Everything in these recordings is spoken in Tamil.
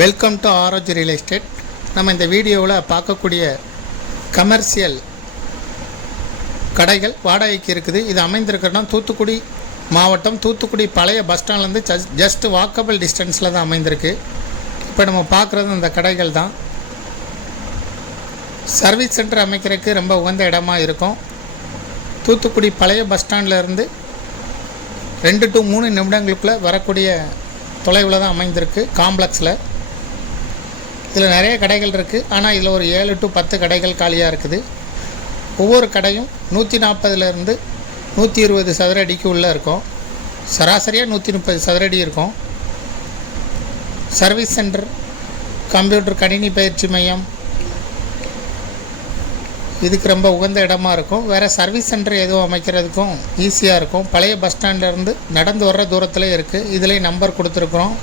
Welcome to Aroj real estate. நம்ம இந்த வீடியோவில் பார்க்கக்கூடிய கமர்ஷியல் கடைகள் வாடகைக்கு இருக்குது. இது அமைந்திருக்கிறனா தூத்துக்குடி மாவட்டம், தூத்துக்குடி பழைய பஸ் ஸ்டாண்ட்லேருந்து ஜஸ்ட் வாக்கபிள் டிஸ்டன்ஸில் தான் அமைந்திருக்கு. இப்போ நம்ம பார்க்குறது அந்த கடைகள் தான். சர்வீஸ் சென்டர் அமைக்கிறதுக்கு ரொம்ப உகந்த இடமா இருக்கும். தூத்துக்குடி பழைய பஸ் ஸ்டாண்ட்லேருந்து 2 to 3 நிமிடங்களுக்குள்ளே வரக்கூடிய தொலைவில் தான் அமைந்திருக்கு காம்ப்ளெக்ஸில். இதில் நிறைய கடைகள் இருக்குது. ஆனால் இதில் ஒரு 7 to 10 கடைகள் காலியாக இருக்குது. ஒவ்வொரு கடையும் 140 120 சதுர அடிக்கு உள்ளே இருக்கும். சராசரியாக 130 சதுர அடி இருக்கும். சர்வீஸ் சென்டர், கம்ப்யூட்டர் கணினி பயிற்சி மையம் இதுக்கு ரொம்ப உகந்த இடமா இருக்கும். வேறு சர்வீஸ் சென்டர் எதுவும் அமைக்கிறதுக்கும் ஈஸியாக இருக்கும். பழைய பஸ் ஸ்டாண்ட்லேருந்து நடந்து வர்ற தூரத்தில் இருக்குது. இதிலே நம்பர் கொடுத்துருக்குறோம்.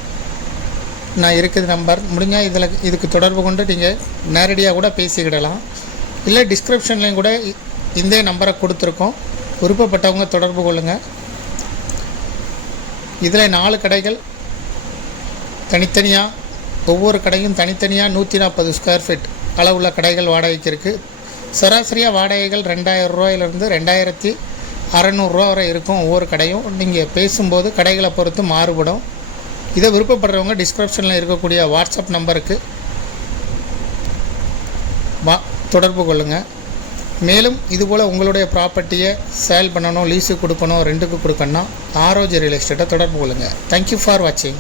நான் இருக்குது நம்பர். முடிஞ்சால் இதுக்கு தொடர்பு கொண்டு நீங்கள் நேரடியாக கூட பேசிக்கிடலாம். இல்லை டிஸ்கிரிப்ஷன்லேயும் கூட இந்த நம்பரை கொடுத்துருக்கோம். விருப்பப்பட்டவங்க தொடர்பு கொள்ளுங்கள். இதில் 4 கடைகள் தனித்தனியாக, ஒவ்வொரு கடையும் தனித்தனியாக 140 ஸ்கொயர் ஃபீட் அளவுள்ள கடைகள் வாடகைக்கு இருக்குது. சராசரியாக வாடகைகள் 2000 ரூபாயிலிருந்து 2600 வரை இருக்கும் ஒவ்வொரு கடையும். நீங்கள் பேசும்போது கடைகளை பொறுத்து மாறுபடும். இதை விருப்பப்படுறவங்க டிஸ்கிரிப்ஷனில் இருக்கக்கூடிய வாட்ஸ்அப் நம்பருக்கு தொடர்பு கொள்ளுங்கள். மேலும் இதுபோல் உங்களுடைய ப்ராப்பர்ட்டியை சேல் பண்ணணும், லீஸுக்கு கொடுக்கணும், ரெண்டுக்கு கொடுக்கணும்னா ஆரோஜ் ரியல் எஸ்டேட்டை தொடர்பு கொள்ளுங்கள். தேங்க்யூ ஃபார் வாட்சிங்.